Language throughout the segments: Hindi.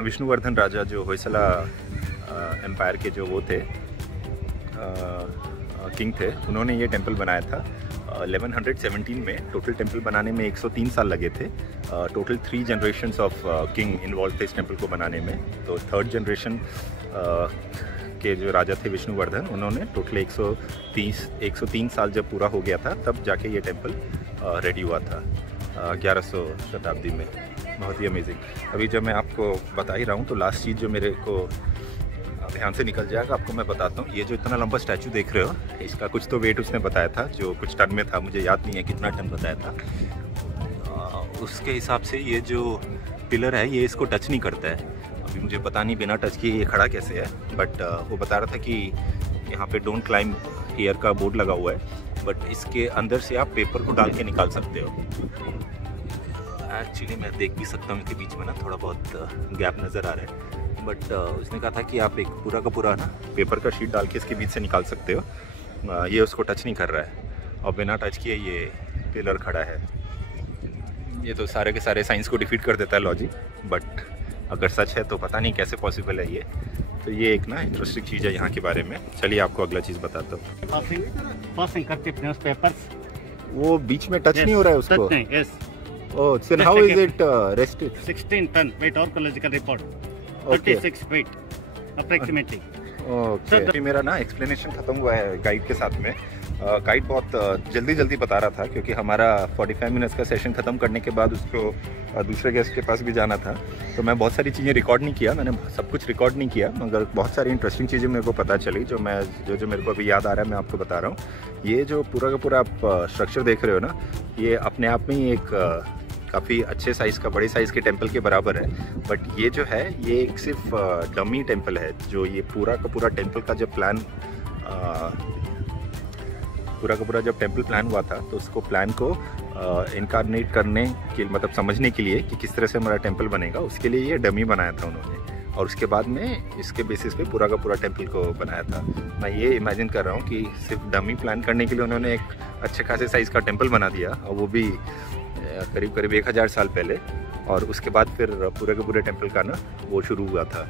विष्णुवर्धन राजा जो होयसला एम्पायर के जो वो थे किंग थे, उन्होंने ये टेंपल बनाया था 1117 में। टोटल टेंपल बनाने में 103 साल लगे थे। Total 3 generations of king involve थे इस टेंपल को बनाने में। तो 3rd जनरेशन के जो राजा थे विष्णुवर्धन, उन्होंने टोटल 103 साल जब पूरा हो गया था तब जाके ये टेंपल रेडी हुआ था 1100 शताब्दी में। बहुत ही अमेजिंग। अभी जब मैं आपको बता ही रहा हूँ तो लास्ट चीज़ जो मेरे को ध्यान से निकल जाएगा आपको मैं बताता हूँ। ये जो इतना लंबा स्टैचू देख रहे हो, इसका कुछ तो वेट उसने बताया था जो कुछ टन में था, मुझे याद नहीं है कितना टन बताया था। उसके हिसाब से ये जो पिलर है ये इसको टच नहीं करता है। अभी मुझे पता नहीं बिना टच किए ये खड़ा कैसे है, बट वो बता रहा था कि यहाँ पे डोंट क्लाइंब हियर का बोर्ड लगा हुआ है, बट इसके अंदर से आप पेपर को डाल के निकाल सकते हो। एक्चुअली मैं देख भी सकता हूँ इनके बीच में ना थोड़ा बहुत गैप नज़र आ रहा है, बट उसने कहा था कि आप एक पूरा का पूरा ना पेपर का शीट डाल के इसके बीच से निकाल सकते हो। ये उसको टच नहीं कर रहा है और बिना टच किए ये पिलर खड़ा है। ये तो सारे के सारे साइंस को डिफीट कर देता है लॉजिक, बट अगर सच है तो पता नहीं कैसे पॉसिबल है ये। तो ये एक ना इंटरेस्टिंग चीज़ है यहाँ के बारे में। चलिए आपको अगला चीज़ बताता हूँ। पासिंग करते पेपर्स, वो बीच में टच नहीं हो रहा है उसको। Yes. Oh, so how is it rested? 16 ton weight archaeological report. 36 weight approximately. Okay. अभी मेरा ना एक्सप्लेनेशन खत्म हुआ है गाइड के साथ में। गाइड बहुत जल्दी बता रहा था क्योंकि हमारा 45 मिनट्स का सेशन ख़त्म करने के बाद उसको दूसरे गेस्ट के पास भी जाना था। तो मैं बहुत सारी चीज़ें रिकॉर्ड नहीं किया, मैंने सब कुछ रिकॉर्ड नहीं किया, मगर बहुत सारी इंटरेस्टिंग चीज़ें मेरे को पता चली जो मेरे को अभी याद आ रहा है मैं आपको बता रहा हूँ। ये जो पूरा का पूरा आप स्ट्रक्चर देख रहे हो ना, ये अपने आप में ही एक काफ़ी अच्छे साइज़ का, बड़े साइज़ के टेंपल के बराबर है। बट ये जो है ये एक सिर्फ डमी टेंपल है। जो ये पूरा का पूरा टेंपल का जब प्लान जब टेंपल प्लान हुआ था तो उसको प्लान को इनकारनेट करने के मतलब समझने के लिए कि किस तरह से हमारा टेंपल बनेगा, उसके लिए ये डमी बनाया था उन्होंने। और उसके बाद में इसके बेसिस पे पूरा का पूरा टेंपल को बनाया था। मैं ये इमेजिन कर रहा हूँ कि सिर्फ डमी प्लान करने के लिए उन्होंने एक अच्छे खासे साइज़ का टेंपल बना दिया, और वो भी करीब 1000 साल पहले। और उसके बाद फिर पूरे के पूरे टेंपल का ना वो शुरू हुआ था,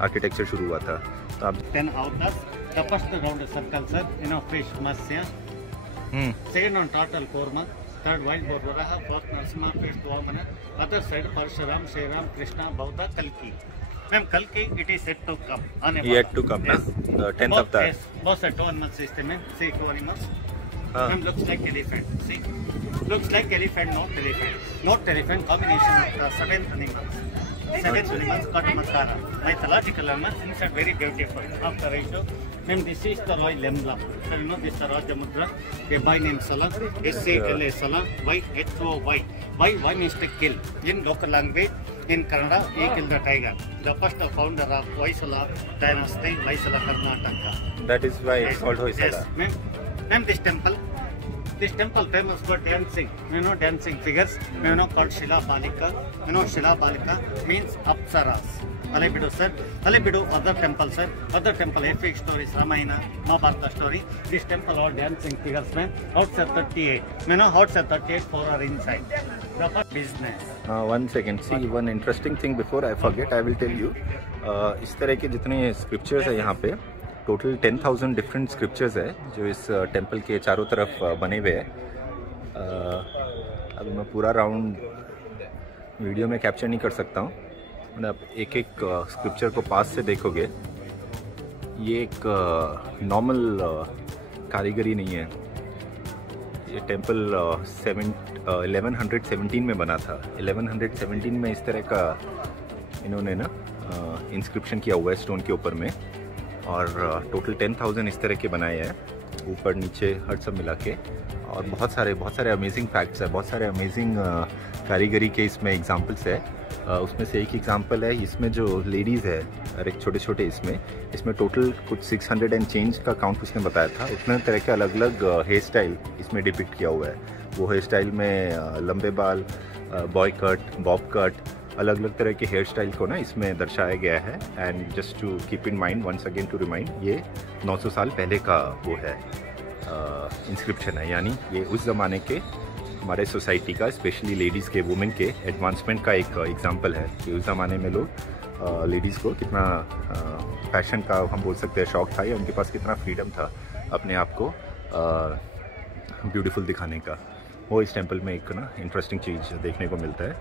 आर्किटेक्चर शुरू हुआ था। तो आप 10 outers, the first round circle sir, fish Matsya, second on turtle Korma, third wild boar Varaha, fourth Narsima, fifth Vamana, other side Parshuram, Sriram, Krishna, Buddha, Kalki. Ma'am, Kalki, it is yet to come. Yet to come, yes. The 10th of that. Yes, both are 2 animal system, see 2 animals. Ma'am, looks like elephant, see. Looks like elephant, not elephant. Not elephant, combination of the 7 animals. 7 animals cut Makara. Mythological animals, inside very beautiful. After ratio, ma'am, this is the royal emblem. So you know this is the Rajamudra. A by name Sala, S-A-L-A Sala, Y-H-O-Y. Y means to kill. In local language, in Kannada, he killed the tiger. The first founder of Hoysala dynasty, Hoysala Karnataka. That is why it's called Hoysala. Yes, ma'am, this temple famous for dancing, dancing figures, called Shila Balika. Shila Balika means Apsaras. Alabidu sir, Alabidu other temple sir, other temple epic stories, Ramayana, Mahabharata story. This temple all dancing figures, man. Outside 38, outside 38 4 are inside. The first business. 1 second, see one interesting thing before I forget, I will tell you. इस तरह के जितने स्क्रिप्चर्स है यहाँ पे टोटल 10,000 डिफरेंट स्क्रिप्चर्स है जो इस टेंपल के चारों तरफ बने हुए हैं। अभी मैं पूरा राउंड वीडियो में कैप्चर नहीं कर सकता हूँ, मतलब आप एक एक स्क्रिप्चर को पास से देखोगे, ये एक नॉर्मल कारीगरी नहीं है। ये टेंपल 1117 में बना था। 1117 में इस तरह का इन्होंने ना इंस्क्रिप्शन किया हुआ है स्टोन के ऊपर में, और टोटल 10,000 इस तरह के बनाए हैं, ऊपर नीचे हर सब मिला के। और बहुत सारे अमेजिंग फैक्ट्स है, बहुत सारे अमेजिंग कारीगरी के इसमें एग्जांपल्स है। उसमें से एक एग्जांपल है, इसमें जो लेडीज़ है और एक छोटे इसमें टोटल कुछ 600 एंड चेंज का काउंट उसने बताया था। उतने तरह के अलग अलग हेयर स्टाइल इसमें डिपिक्ट किया हुआ है। वो हेयर स्टाइल में लंबे बाल, बॉय कट, बॉब कट, अलग अलग तरह के हेयर स्टाइल को ना इसमें दर्शाया गया है। And just to keep in mind, once again to remind, ये 900 साल पहले का वो है इंस्क्रिप्शन है, यानी ये उस ज़माने के हमारे सोसाइटी का, स्पेशली लेडीज़ के, वुमेन के एडवांसमेंट का एक एग्जांपल है कि उस ज़माने में लोग लेडीज़ को कितना फैशन का हम बोल सकते हैं शौक़ था, या उनके पास कितना फ्रीडम था अपने आप को ब्यूटीफुल दिखाने का। वो इस टेंपल में एक ना इंटरेस्टिंग चीज़ देखने को मिलता है।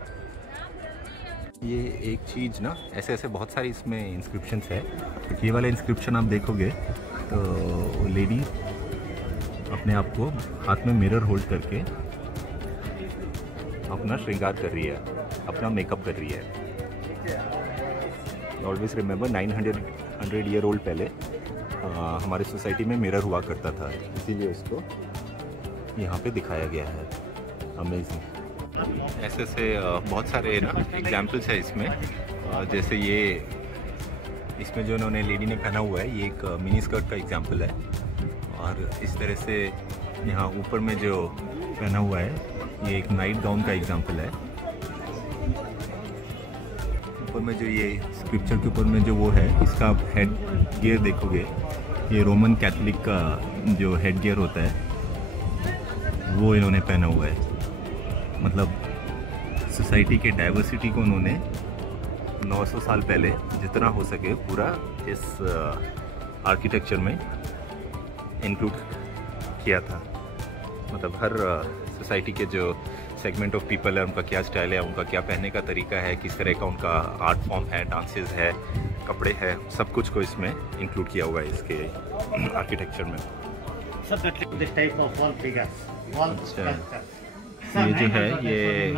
ये एक चीज़ ना, ऐसे ऐसे बहुत सारी इसमें इंस्क्रिप्शंस है। ये वाला इंस्क्रिप्शन आप देखोगे तो लेडी अपने आप को हाथ में मिरर होल्ड करके अपना श्रृंगार कर रही है, अपना मेकअप कर रही है। ऑलवेज रिमेंबर 900 ईयर ओल्ड पहले हमारे सोसाइटी में मिरर हुआ करता था, इसीलिए उसको यहाँ पे दिखाया गया है। अमेजिंग। ऐसे ऐसे बहुत सारे ना एग्जाम्पल्स है इसमें। जैसे ये इसमें जो उन्होंने लेडी ने पहना हुआ है, ये एक मिनी स्कर्ट का एग्जाम्पल है। और इस तरह से यहाँ ऊपर में जो पहना हुआ है, ये एक नाइट गाउन का एग्जाम्पल है। ऊपर में जो ये स्क्रिप्चर के ऊपर में जो वो है, इसका आप हेड गियर देखोगे, ये रोमन कैथोलिक का जो हेड गियर होता है वो इन्होंने पहना हुआ है। मतलब सोसाइटी के डाइवर्सिटी को उन्होंने 900 साल पहले जितना हो सके पूरा इस आर्किटेक्चर में इंक्लूड किया था। मतलब हर सोसाइटी के जो सेगमेंट ऑफ पीपल है, उनका क्या स्टाइल है, उनका क्या पहनने का तरीका है, किस तरह का उनका आर्ट फॉर्म है, डांसेस है, कपड़े हैं, सब कुछ को इसमें इंक्लूड किया हुआ है इसके आर्किटेक्चर में। ये जो है ये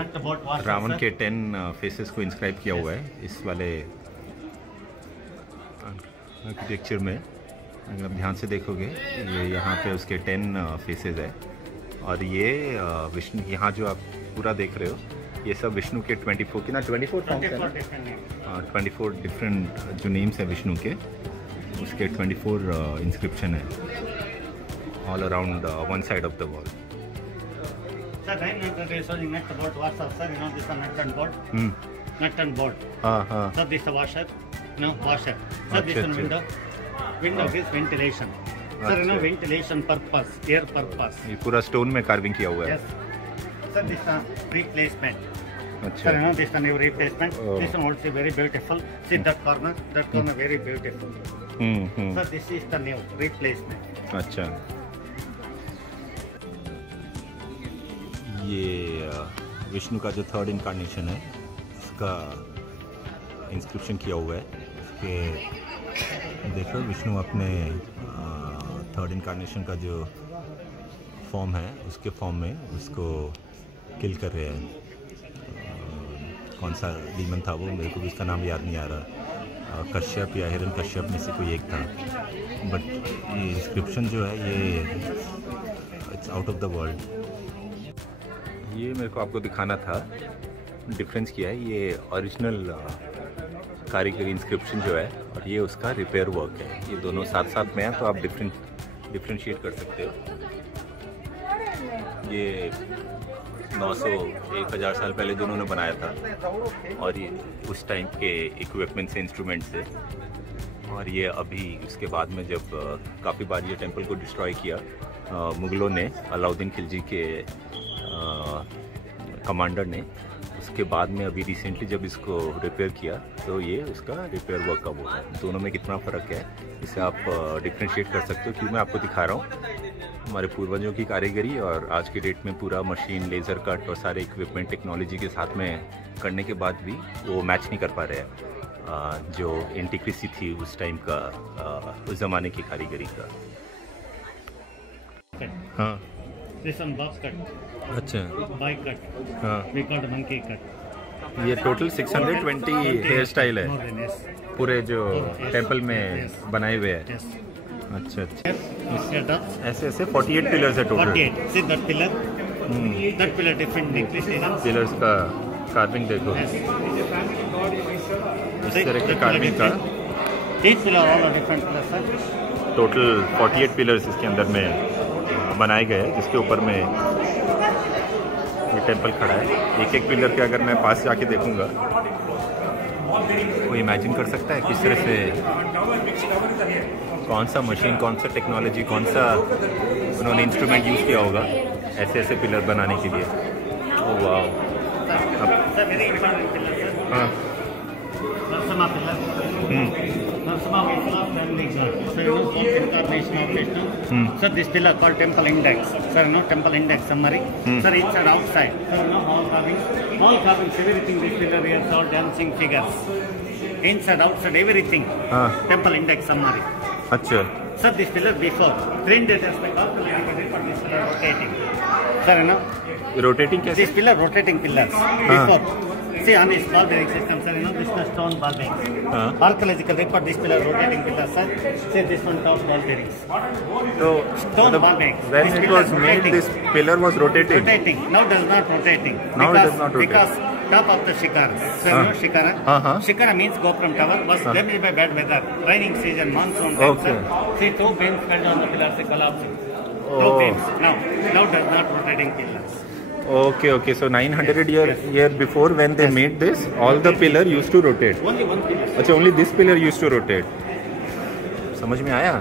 रावण के 10 फेसेस को इंस्क्राइब किया हुआ है इस वाले आर्किटेक्चर में। अगर आप ध्यान से देखोगे, ये यहाँ पे उसके 10 फेसेस है। और ये विष्णु, यहाँ जो आप पूरा देख रहे हो, ये सब विष्णु के 24 फॉर्म्स है, 24 डिफरेंट जो नेम्स है विष्णु के, उसके 24 इंस्क्रिप्शन है all around one side of the wall. Sir, I'm showing next about washer. Sir, you know this is nut and bolt. Nut and bolt. Sir, this is washer. No, washer. Sir, this is window. Window is ventilation. Sir, you know ventilation purpose, air purpose. ये पूरा स्टोन में कार्विंग किया हुआ है। Yes. Sir, this is replacement. अच्छा। Sir, you know this is new replacement. This one also very beautiful. See that corner very beautiful. Sir, this is the new replacement. अच्छा। ये विष्णु का जो 3rd इनकारनेशन है, उसका इंस्क्रिप्शन किया हुआ है। उसके देखो विष्णु अपने 3rd इनकारनेशन का जो फॉर्म है, उसके फॉर्म में उसको किल कर रहे हैं। कौन सा डीमन था वो, मेरे को भी उसका नाम याद नहीं आ रहा। कश्यप या हिरण्य कश्यप में से कोई एक था। बट ये इंस्क्रिप्शन जो है ये it's out of the world. ये मेरे को आपको दिखाना था, डिफरेंस किया है। ये ओरिजिनल कारीगरी इंस्क्रिप्शन जो है और ये उसका रिपेयर वर्क है, ये दोनों साथ साथ में हैं, तो आप डिफ्रेंशिएट कर सकते हो। ये 900-1000 साल पहले जो उन्होंने बनाया था, और ये उस टाइम के इक्विपमेंट से, इंस्ट्रूमेंट से। और ये अभी उसके बाद में जब काफ़ी बार ये टेंपल को डिस्ट्रॉय किया मुग़लों ने, अलाउद्दीन खिलजी के कमांडर ने, उसके बाद में अभी रिसेंटली जब इसको रिपेयर किया तो ये उसका रिपेयर वर्क का वो है। दोनों में कितना फ़र्क है इसे आप डिफ्रेंशिएट कर सकते हो। क्यों मैं आपको दिखा रहा हूँ हमारे पूर्वजों की कारीगरी और आज की डेट में पूरा मशीन, लेज़र कट और सारे इक्विपमेंट टेक्नोलॉजी के साथ में करने के बाद भी वो मैच नहीं कर पा रहे हैं जो इंटीग्रेसी थी उस टाइम का, उस ज़माने की कारीगरी का। हाँ, अच्छा, बाई कट, हाँ, we call monkey cut. ये टोटल 620 हेयर स्टाइल है पूरे जो टेंपल में बनाए हुए हैं। अच्छा अच्छा, ऐसे ऐसे 48 पिलर्स है total. 48. See that pillar? That pillar different necklace designs. Pillars का कार्विंग देखो, इस तरह के कार्विंग का Each pillar all are different pillars, sir. Total 48 pillars इसके अंदर में बनाए गए हैं, जिसके ऊपर में ये टेंपल खड़ा है। एक एक पिलर के अगर मैं पास जाके देखूंगा वो इमेजिन कर सकता है किस तरह से, कौन सा मशीन, कौन सा टेक्नोलॉजी, कौन सा उन्होंने इंस्ट्रूमेंट यूज़ किया होगा ऐसे ऐसे पिलर बनाने के लिए। Wow. Sir, very important pillar, sir. हाँ। Narsama pillar. Narsama Vishnu family, sir. So you know fourth incarnation of Vishnu. Sir, this pillar called temple index. Sir, you know temple index summary. Sir, inside outside. Sir, you know all carvings, everything. This pillar here is all dancing figures. Inside outside everything. Temple index summary. अच्छा। Sir, this pillar before 300 aspect of the this pillar rotating. Sir, you know. Rotating कैसे? This pillar rotating pillars. Before. See on this ball bearing system, sir, you know this is stone ball bearings. Archaeological report, this pillar rotating pillar, sir. See this one top ball bearings. So stone ball bearings. When it was made, this pillar was rotating. Rotating. Now does not rotating. Now it does not rotate. Because top of the shikara. So you know shikara. Shikara means Gopram tower was damaged by bad weather, raining season, monsoon. Okay. See two beams fell on the pillars, collapsing. Two beams. Now does not rotating pillars. Okay. So 900 year before when they made this, all the pillar used to rotate. Only one pillar. अच्छा, only this pillar used to rotate. समझ में आया?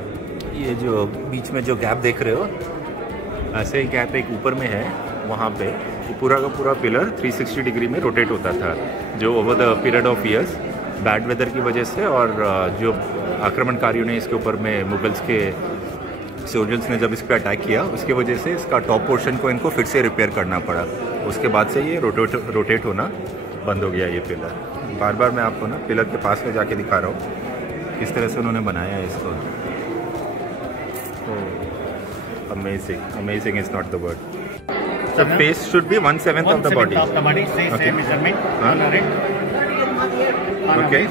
ये जो बीच में जो गैप देख रहे हो, ऐसे ही गैप एक ऊपर में है, वहाँ पे पूरा का पूरा पिलर 360 डिग्री में रोटेट होता था, जो over the period of years bad weather की वजह से और जो आक्रमणकारियों ने इसके ऊपर में मुगल्स के सोल्जर्स ने जब इस पर अटैक किया, उसके वजह से इसका टॉप पोर्शन को इनको फिर से रिपेयर करना पड़ा। उसके बाद से ये रोटेट होना बंद हो गया ये पिलर। बार बार मैं आपको ना पिलर के पास में जाके दिखा रहा हूँ किस तरह से उन्होंने बनाया है इसको। Amazing is not the word. The face should be 1/7 of the body. Of the body, same measurement. Okay.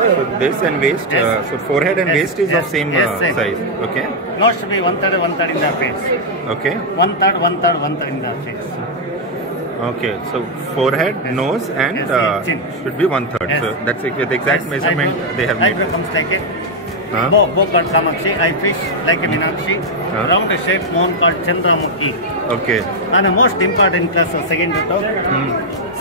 So this and waist, so forehead and waist is of same size. Okay. Nose should be 1/3 in the face. Okay. 1/3 in the face. Okay. So forehead, nose, and chin should be 1/3. So that's the exact measurement they have made. Eyebrow comes like it. Bow called Kamakshi, eye fish like a Meenakshi, round shape moon called Chandramukhi. Okay. And the most important class of second toe.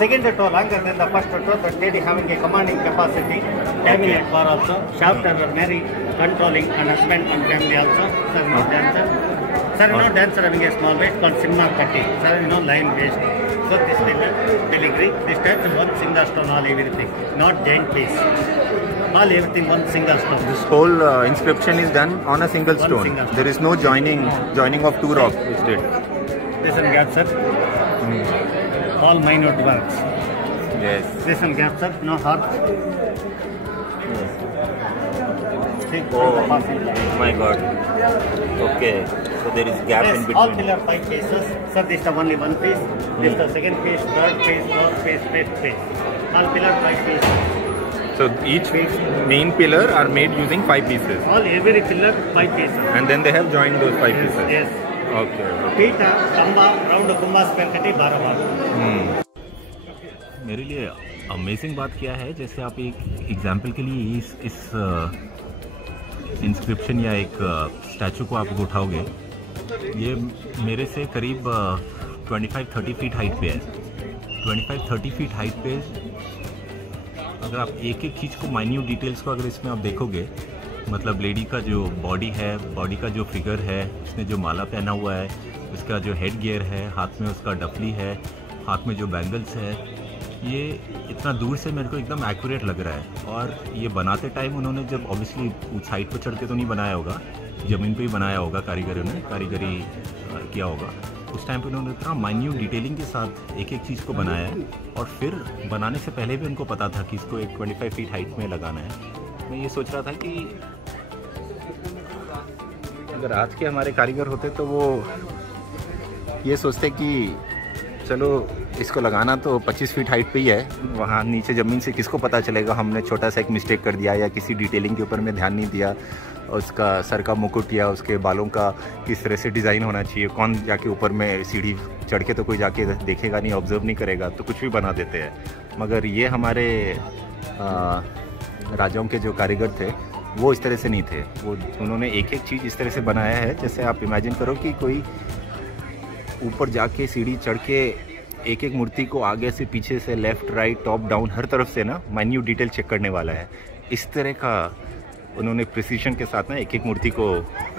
Second toe longer than the first toe, the lady having a commanding capacity, dominant power also, shaft and marry, controlling and husband and family also. Sir, you know dancer. Sir, you know dancer having a small waist called Simma Katti. Sir, you know lion waist. So this thing filigree. This type is one single stone all everything, not giant piece. All everything one single stone. This whole inscription is done on a single stone. There is no joining of two rocks which did. This one gap, sir. All minute works. Yes. This one gap, sir. No heart. Oh my God. Okay. So there is gap in between. All pillar 5 pieces. Sir, this is only one piece. This is the second piece, third piece, fourth piece, fifth piece. All pillar 5 pieces. So each main pillar are made using 5 pieces. All every pillar 5 pieces. And then they have joined those 5 pieces. Yes. Okay. Feet are kamba round kumbha square kati 12 बार. मेरे लिए अमेजिंग बात क्या है, जैसे आप एक एग्जाम्पल के लिए इस इंस्क्रिप्शन या एक स्टैचू को आप उठाओगे, ये मेरे से करीब 25-30 फीट हाइट पे है। 25-30 फीट हाइट पे अगर आप एक एक चीज़ को माइन्यूट डिटेल्स को अगर इसमें आप देखोगे, मतलब लेडी का जो बॉडी है, बॉडी का जो फिगर है, उसने जो माला पहना हुआ है, उसका जो हेड गियर है, हाथ में उसका डफली है, हाथ में जो बैंगल्स है, ये इतना दूर से मेरे को एकदम एक्यूरेट लग रहा है। और ये बनाते टाइम उन्होंने जब ऑब्वियसली उस हाइट पर चढ़ के तो नहीं बनाया होगा, ज़मीन पे ही बनाया होगा, कारीगरों ने कारीगरी किया होगा। उस टाइम पे उन्होंने इतना माइन्यूट डिटेलिंग के साथ एक एक चीज़ को बनाया है, और फिर बनाने से पहले भी उनको पता था कि इसको एक 25 फीट हाइट में लगाना है। मैं ये सोच रहा था कि अगर आज के हमारे कारीगर होते तो वो ये सोचते कि चलो इसको लगाना तो 25 फीट हाइट पे ही है, वहाँ नीचे ज़मीन से किसको पता चलेगा हमने छोटा सा एक मिस्टेक कर दिया या किसी डिटेलिंग के ऊपर में ध्यान नहीं दिया, उसका सर का मुकुट या उसके बालों का किस तरह से डिज़ाइन होना चाहिए, कौन जाके ऊपर में सीढ़ी चढ़ के तो कोई जाके देखेगा नहीं, ऑब्जर्व नहीं करेगा, तो कुछ भी बना देते हैं। मगर ये हमारे राजाओं के जो कारीगर थे वो इस तरह से नहीं थे, वो उन्होंने एक एक चीज़ इस तरह से बनाया है जैसे आप इमेजिन करो कि कोई ऊपर जाके सीढ़ी चढ़ के एक एक मूर्ति को आगे से पीछे से लेफ़्ट राइट टॉप डाउन हर तरफ से ना माइन्यूट डिटेल चेक करने वाला है। इस तरह का उन्होंने प्रिसीजन के साथ ना एक एक मूर्ति को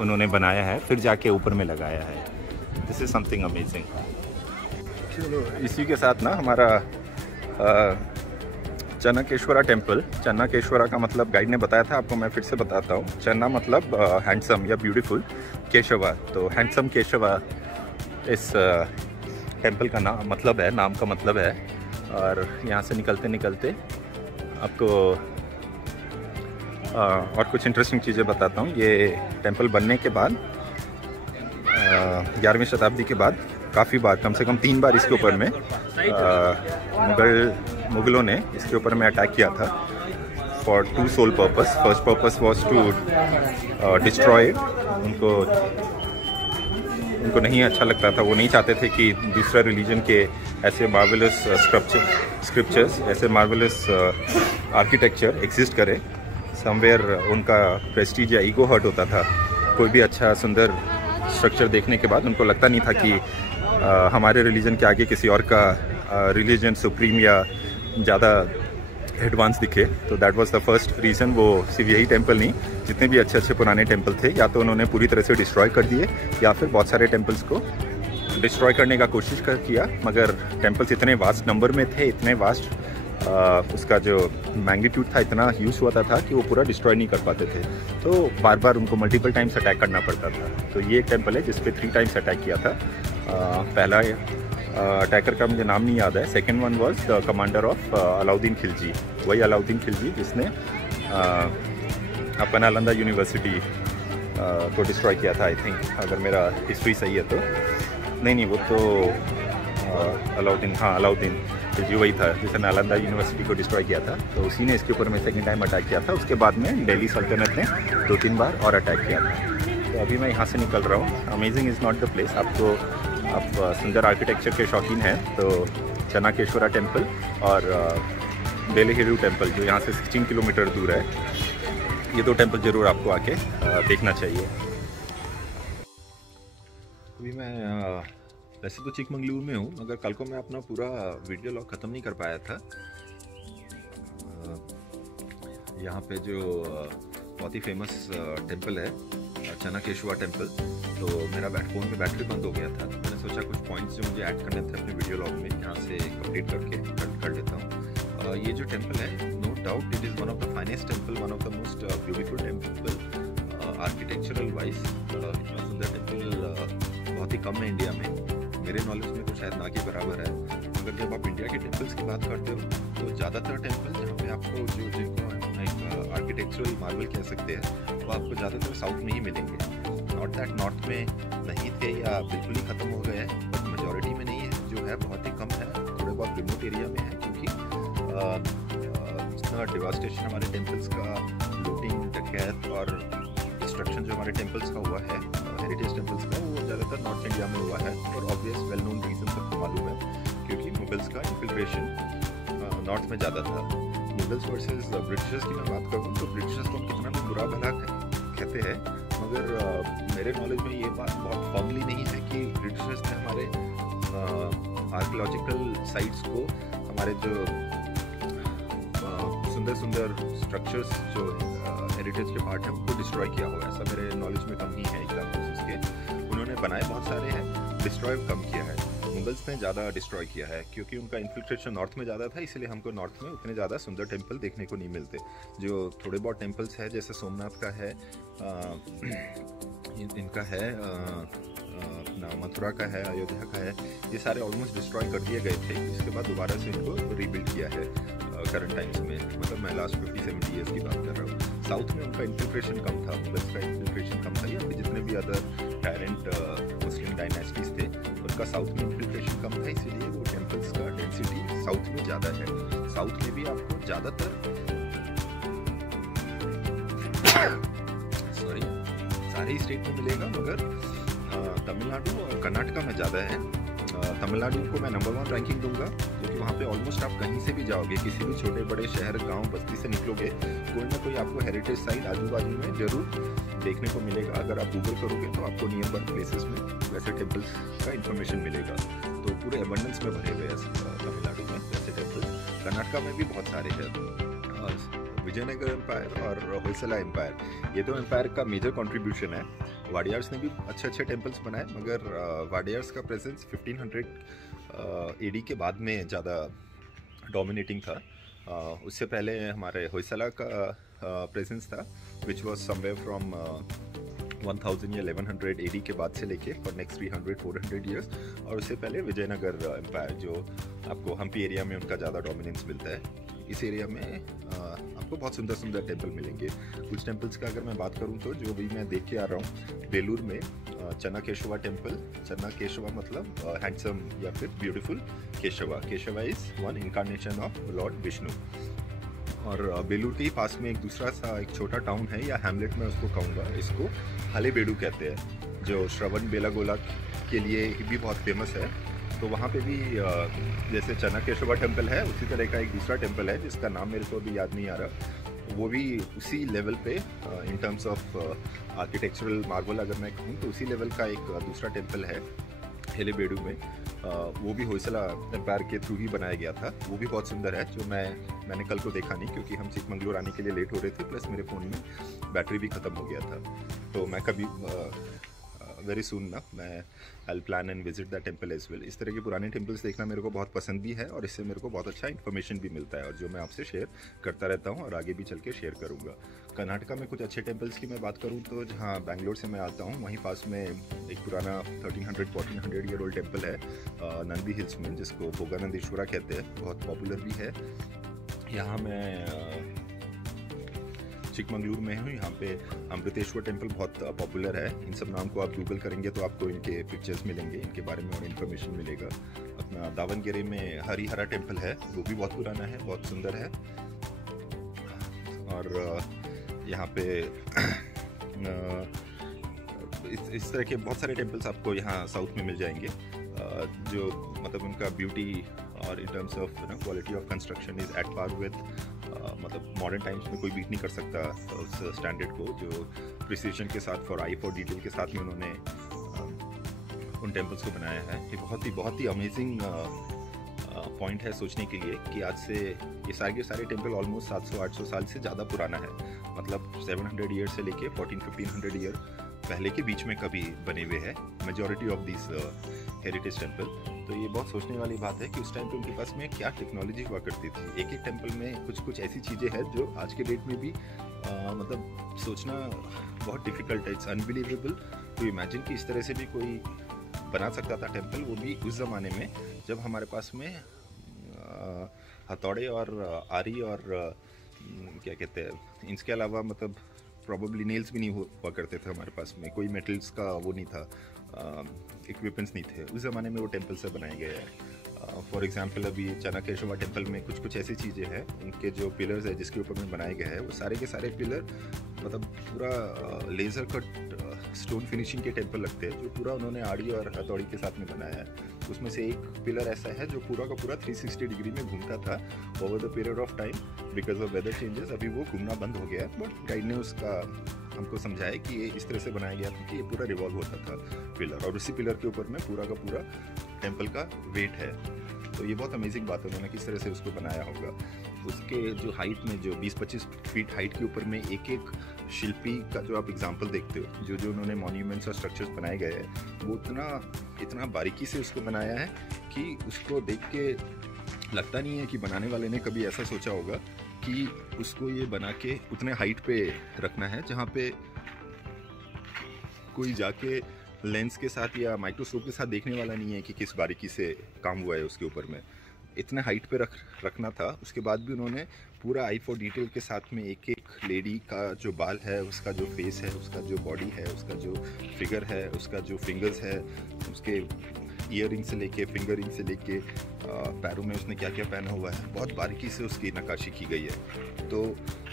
उन्होंने बनाया है, फिर जाके ऊपर में लगाया है। This is something amazing. चलो इसी के साथ ना हमारा चन्नाकेश्वरा टेम्पल, चन्नाकेश्वरा का मतलब गाइड ने बताया था, आपको मैं फिर से बताता हूँ। चन्ना मतलब हैंडसम या ब्यूटीफुल, केशवा तो हैंडसम केशवा इस टेम्पल का नाम का मतलब है। और यहाँ से निकलते निकलते आपको और कुछ इंटरेस्टिंग चीज़ें बताता हूँ। ये टेम्पल बनने के बाद 11वीं शताब्दी के बाद काफ़ी बार, कम से कम 3 बार इसके ऊपर में मुगलों ने इसके ऊपर में अटैक किया था for 2 sole purpose. First purpose was to destroy, उनको नहीं अच्छा लगता था, वो नहीं चाहते थे कि दूसरा रिलीजन के ऐसे मार्वेलस स्क्रिप्चर्स, ऐसे मार्वेलस आर्किटेक्चर एग्जिस्ट करे। समवेयर उनका प्रेस्टीज या ईगो हर्ट होता था। कोई भी अच्छा सुंदर स्ट्रक्चर देखने के बाद उनको लगता नहीं था कि हमारे रिलीजन के आगे किसी और का रिलीजन सुप्रीम या ज़्यादा एडवांस दिखे। तो that was the first reason. वो सिर्फ यही टेम्पल नहीं, जितने भी अच्छे अच्छे पुराने टेम्पल थे या तो उन्होंने पूरी तरह से डिस्ट्रॉय कर दिए या फिर बहुत सारे टेम्पल्स को डिस्ट्रॉय करने का कोशिश किया, मगर टेम्पल्स इतने वास्ट नंबर में थे, इतने वास्ट उसका जो मैग्नीट्यूड था इतना ह्यूज हुआ था कि वो पूरा डिस्ट्रॉय नहीं कर पाते थे। तो बार बार उनको मल्टीपल टाइम्स अटैक करना पड़ता था। तो ये एक टेम्पल है जिस पे 3 टाइम्स अटैक किया था। पहला अटैकर का मुझे नाम नहीं याद है। Second one was the commander of Alauddin Khilji, वही अलाउद्दीन खिलजी जिसने अपन नालंदा यूनिवर्सिटी को डिस्ट्रॉय किया था, आई थिंक, अगर मेरा हिस्ट्री सही है तो। नहीं वो तो अलाउद्दीन खिलजी वही था जिसने नालंदा यूनिवर्सिटी को डिस्ट्रॉय किया था। तो उसी ने इसके ऊपर में सेकेंड टाइम अटैक किया था। उसके बाद में दिल्ली सल्तनत ने 2-3 बार और अटैक किया था। तो अभी मैं यहाँ से निकल रहा हूँ। Amazing is not the place. आप सुंदर आर्किटेक्चर के शौकीन हैं तो चन्नाकेश्वरा टेम्पल और बेलेहिरू टेम्पल जो यहाँ से 16 किलोमीटर दूर है, ये 2 टेम्पल ज़रूर आपको आके देखना चाहिए। अभी मैं वैसे तो चिकमंगलुरु में हूँ, मगर कल को मैं अपना पूरा वीडियो लॉग ख़त्म नहीं कर पाया था। यहाँ पे जो बहुत ही फेमस टेम्पल है चन्नाकेश्वरा टेम्पल, तो मेरा फ़ोन में बैटरी बंद हो गया था। मैंने सोचा कुछ पॉइंट्स जो मुझे ऐड करने थे अपने वीडियो लॉग में, यहाँ से कंप्लीट कर लेता हूँ। ये जो टेम्पल है, no doubt it is one of the finest temple, one of the most beautiful temple architectural wise. इतना सुंदर टेम्पल बहुत ही कम है इंडिया में, मेरे नॉलेज में तो शायद ना के बराबर है। मगर जब आप इंडिया के टेम्पल्स की बात करते हो तो ज़्यादातर टेम्पल जहाँ पे आपको जिनको आर्किटेक्चरल मार्वल कह सकते हैं, वो आपको ज़्यादातर साउथ में ही मिलेंगे। नॉट दैट नॉर्थ में नहीं थे या बिल्कुल ही ख़त्म हो गए हैं, बट मेजॉरिटी में नहीं है। जो है बहुत ही कम है, थोड़े बहुत रिमोट एरिया में है, क्योंकि जितना डिवास्टेशन हमारे टेम्पल्स का, लूटिंग, डकैत और डिस्ट्रक्शन जो हमारे टेम्पल्स का हुआ है, हेरिटेज टेम्पल्स का, वो ज़्यादातर नॉर्थ इंडिया में हुआ है। और ऑब्वियस वेल नोन रीज़न सबको मालूम है, क्योंकि मुगल्स का इन्फिल्ट्रेशन नॉर्थ में ज़्यादा था। मुगल्स वर्सेस ब्रिटिशर्स की मैं बात करूँ तो ब्रिटिशर्स को हम कितना भी बुरा भला कहते हैं, मगर मेरे नॉलेज में ये बात बहुत फर्मली नहीं है कि ब्रिटिशर्स ने हमारे आर्कियोलॉजिकल साइट्स को, हमारे जो सुंदर सुंदर स्ट्रक्चर्स जो हेरिटेज के पार्ट हैं उनको डिस्ट्रॉय किया हुआ है। ऐसा मेरे नॉलेज में कम ही है एग्जाम्पल्स उसके। उन्होंने बनाए बहुत सारे हैं, डिस्ट्रॉय कम किया है। मुगल्स ने ज़्यादा डिस्ट्रॉय किया है क्योंकि उनका इन्फिल्ट्रेशन नॉर्थ में ज़्यादा था, इसलिए हमको नॉर्थ में उतने ज़्यादा सुंदर टेम्पल देखने को नहीं मिलते। जो थोड़े बहुत टेम्पल्स हैं जैसे सोमनाथ का है, इनका है, अपना मथुरा का है, अयोध्या का है, ये सारे ऑलमोस्ट डिस्ट्रॉय कर दिए गए थे। इसके बाद दोबारा से इनको रीबिल्ड किया है करंट टाइम्स में, मतलब मैं लास्ट 50-70 ईयर्स की बात कर रहा हूँ। साउथ में उनका इन्फिल्ट्रेशन कम था, मुगल्स का इन्फिल्ट्रेशन कम था, या फिर जितने भी अदर टायरेंट मुस्लिम डायनेस्टीज थे उनका साउथ में इन्फिल्ट्रेशन कम था, इसीलिए वो टेम्पल्स का डेंसिटी साउथ में ज़्यादा है। साउथ में भी आपको ज़्यादातर सारे ही स्टेट में मिलेगा, मगर तमिलनाडु और कर्नाटका में ज़्यादा है। तमिलनाडु को मैं नंबर 1 रैंकिंग दूंगा, क्योंकि वहाँ पे ऑलमोस्ट आप कहीं से भी जाओगे, किसी भी छोटे बड़े शहर, गांव, बस्ती से निकलोगे, कोई ना कोई आपको हेरिटेज साइट आजू बाजू में जरूर देखने को मिलेगा। अगर आप गूगल करोगे तो आपको नियर बाय प्लेसेस में वैसे टेम्पल्स का इन्फॉर्मेशन मिलेगा। तो पूरे एबंडेंस में भरे हुए हैं तमिलनाडु में वैसे टेम्पल्स। कर्नाटका में भी बहुत सारे हैं। विजयनगर एम्पायर और होयसला एम्पायर, ये 2 एम्पायर का मेजर कंट्रीब्यूशन है। वाडियार्स ने भी अच्छे अच्छे टेम्पल्स बनाए, मगर वाडियार्स का प्रेजेंस 1500 एडी के बाद में ज़्यादा डोमिनेटिंग था। उससे पहले हमारे होयसला का प्रेजेंस था, विच वॉज समवेयर फ्रॉम 1000 या 1100 एडी के बाद से लेके फॉर नेक्स्ट 300-400 ईयर्स। और उससे पहले विजयनगर एम्पायर, जो आपको हम्पी एरिया में उनका ज़्यादा डोमिनेंस मिलता है। इस एरिया में आपको बहुत सुंदर सुंदर टेम्पल मिलेंगे। कुछ टेम्पल्स का अगर मैं बात करूं तो जो भी मैं देख के आ रहा हूं, बेलूर में चन्ना केशवा टेम्पल। चन्ना केशवा मतलब हैंडसम या फिर beautiful Keshwa. Keshwa is one incarnation of Lord Vishnu. और बेलूर के ही पास में एक दूसरा सा एक छोटा टाउन है, या हैमलेट में उसको कहूँगा, इसको हलेबेडु कहते हैं, जो श्रवण बेलागोला के लिए भी बहुत फेमस है। तो वहाँ पे भी जैसे चन्ना केशवा टेम्पल है, उसी तरह का एक दूसरा टेम्पल है जिसका नाम मेरे को अभी याद नहीं आ रहा। वो भी उसी लेवल पे इन टर्म्स ऑफ आर्किटेक्चरल मार्वल अगर मैं कहूँ तो उसी लेवल का एक दूसरा टेम्पल है हलेबेडु में। वो भी होयसला एम्पायर के थ्रू ही बनाया गया था। वो भी बहुत सुंदर है, जो मैंने कल को देखा नहीं क्योंकि हम चिकमंगलूर आने के लिए लेट हो रहे थे, प्लस मेरे फ़ोन में बैटरी भी ख़त्म हो गया था। तो मैं कभी वेरी सून ना मैं I plan and visit the temple as well. इस तरह के पुराने टेम्पल्स देखना मेरे को बहुत पसंद भी है, और इससे मेरे को बहुत अच्छा इन्फॉर्मेशन भी मिलता है, और जो मैं आपसे शेयर करता रहता हूँ और आगे भी चल के शेयर करूँगा। कर्नाटका में कुछ अच्छे टेम्पल्स की मैं बात करूँ तो जहाँ बैंगलोर से मैं आता हूँ, वहीं पास में एक पुराना 1300-1400 ईयर ओल्ड टेम्पल है नंदी हिल्स में, जिसको भोगानंदेश्वरा कहते हैं। बहुत पॉपुलर भी है। यहाँ मैं चिकमंगलूर में हूँ। यहाँ पे अमृतेश्वर टेम्पल बहुत पॉपुलर है। इन सब नाम को आप गूगल करेंगे तो आपको इनके पिक्चर्स मिलेंगे, इनके बारे में और इन्फॉर्मेशन मिलेगा। अपना दावनगेरे में हरिहरा टेम्पल है, वो भी बहुत पुराना है, बहुत सुंदर है। और यहाँ पे इस तरह के बहुत सारे टेम्पल्स आपको यहाँ साउथ में मिल जाएंगे, जो मतलब उनका ब्यूटी और in terms of quality of construction is at par with मतलब मॉडर्न टाइम्स में कोई बीट नहीं कर सकता उस स्टैंडर्ड को, जो प्रिसीजन के साथ फॉर आई फॉर डिटेल के साथ में उन्होंने उन टेम्पल्स को बनाया है। ये बहुत ही अमेजिंग पॉइंट है सोचने के लिए कि आज से ये सारे टेम्पल ऑलमोस्ट 700-800 साल से ज़्यादा पुराना है। मतलब 700 ईयर से लेके 1400-1500 ईयर पहले के बीच में कभी बने हुए हैं majority of this heritage temple. तो ये बहुत सोचने वाली बात है कि उस टाइम पे उनके पास में क्या टेक्नोलॉजी हुआ करती थी। एक टेम्पल में कुछ ऐसी चीज़ें हैं जो आज के डेट में भी मतलब सोचना बहुत डिफ़िकल्ट है। इट्स अनबिलीवेबल टू इमेजिन कि इस तरह से भी कोई बना सकता था टेम्पल, वो भी उस ज़माने में जब हमारे पास में हथौड़े और आरी और क्या कहते हैं, इसके अलावा मतलब प्रॉबली नेल्स भी नहीं हुआ करते थे हमारे पास में, कोई मेटल्स का वो नहीं था, इक्विपमेंट्स नहीं थे। उस ज़माने में वो टेम्पल से बनाए गए हैं। फॉर एग्जांपल अभी चन्ना केशवा टेम्पल में कुछ ऐसी चीज़ें हैं, उनके जो पिलर्स है जिसके ऊपर में बनाए गए हैं, वो सारे के सारे पिलर मतलब पूरा लेज़र कट स्टोन फिनिशिंग के टेम्पल लगते हैं, जो पूरा उन्होंने आड़ी और हथौड़ी के साथ में बनाया है। उसमें से एक पिलर ऐसा है जो पूरा का पूरा 360 डिग्री में घूमता था over the period of time because of weather changes. अभी वो घूमना बंद हो गया है, बट गाइड ने उसका हमको समझाया कि ये इस तरह से बनाया गया था कि ये पूरा रिवॉल्व होता था पिलर, और उसी पिलर के ऊपर में पूरा का पूरा टेम्पल का वेट है। तो ये बहुत अमेजिंग बात है, उन्होंने किस तरह से उसको बनाया होगा। उसके जो हाइट में जो 20-25 फीट हाइट के ऊपर में एक शिल्पी का जो आप एग्जांपल देखते हो, जो उन्होंने मॉन्यूमेंट्स और स्ट्रक्चर्स बनाए गए हैं, वो इतना बारीकी से उसको बनाया है कि उसको देख के लगता नहीं है कि बनाने वाले ने कभी ऐसा सोचा होगा कि उसको ये बना के उतने हाइट पे रखना है जहाँ पे कोई जाके लेंस के साथ या माइक्रोस्कोप के साथ देखने वाला नहीं है कि किस बारीकी से काम हुआ है उसके ऊपर में। इतने हाइट पे रखना था। उसके बाद भी उन्होंने पूरा आई फॉर डिटेल के साथ में एक लेडी का जो बाल है, उसका जो फेस है, उसका जो बॉडी है, उसका जो फिगर है, उसका जो फिंगर्स है, उसके ईयरिंग से लेके फिंगर रिंग से लेके पैरों में उसने क्या क्या पहना हुआ है, बहुत बारीकी से उसकी नक्काशी की गई है। तो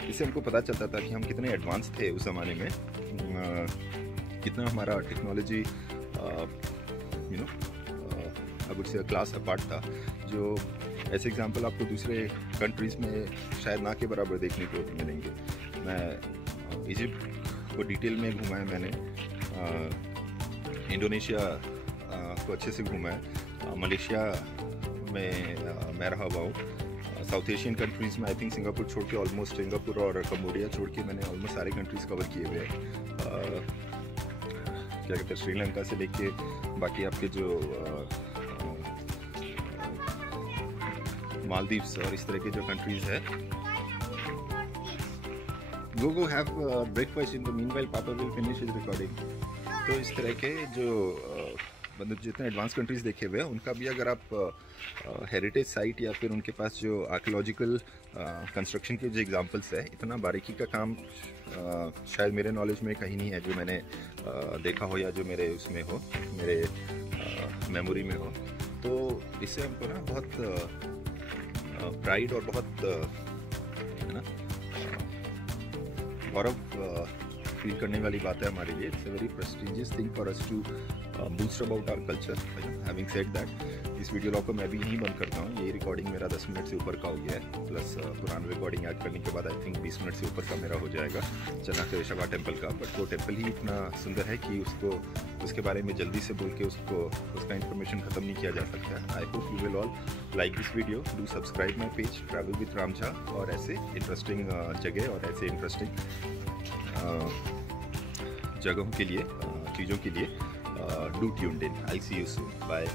इससे हमको पता चलता था कि हम कितने एडवांस थे उस ज़माने में, कितना हमारा टेक्नोलॉजी अब उससे क्लास अपार्ट था। जो ऐसे एग्जांपल आपको दूसरे कंट्रीज़ में शायद ना के बराबर देखने को मिलेंगे। मैं इजिप्ट को डिटेल में घूमा है मैंने, इंडोनेशिया को अच्छे से घूमा है, मलेशिया में मैं रहा हुआ हूँ। साउथ एशियन कंट्रीज़ में आई थिंक सिंगापुर छोड़ के ऑलमोस्ट, सिंगापुर और कम्बोडिया छोड़ के मैंने ऑलमोस्ट सारे कंट्रीज़ कवर किए हुए हैं। क्या कहते हैं, श्रीलंका से लेके बाकी आपके जो मालदीव्स और इस तरह के जो कंट्रीज़ है। Go have breakfast in the meanwhile पापा विल फिनिश हिज रिकॉर्डिंग। तो इस तरह के जो मतलब जितने एडवांस कंट्रीज़ देखे हुए हैं उनका भी अगर आप हेरिटेज साइट या फिर उनके पास जो आर्कियोलॉजिकल कंस्ट्रक्शन के जो एग्जांपल्स है, इतना बारीकी का काम शायद मेरे नॉलेज में कहीं नहीं है जो मैंने देखा हो या जो मेरे उसमें हो, मेरे मेमोरी में हो। तो इससे हमको ना बहुत प्राइड और बहुत है ना गौरव फील करने वाली बात है हमारे लिए। It's a very prestigious thing for us to boost about our culture. Having said that, इस वीडियो लॉग को मैं भी यहीं बंद करता हूँ। ये रिकॉर्डिंग मेरा 10 मिनट से ऊपर का हो गया है, प्लस पुराना रिकॉर्डिंग ऐड करने के बाद आई थिंक 20 मिनट से ऊपर का मेरा हो जाएगा चन्नाकेशवा टेम्पल का। बट वो टेम्पल ही इतना सुंदर है कि उसको उसके बारे में जल्दी से बोल के उसका इन्फॉर्मेशन ख़त्म नहीं किया जा सकता। I hope you will all like this video, do subscribe my page travel with Ram Jha, और ऐसे इंटरेस्टिंग जगह और ऐसे इंटरेस्टिंग जगहों के लिए, चीज़ों के लिए do tuned in. I see you soon, bye.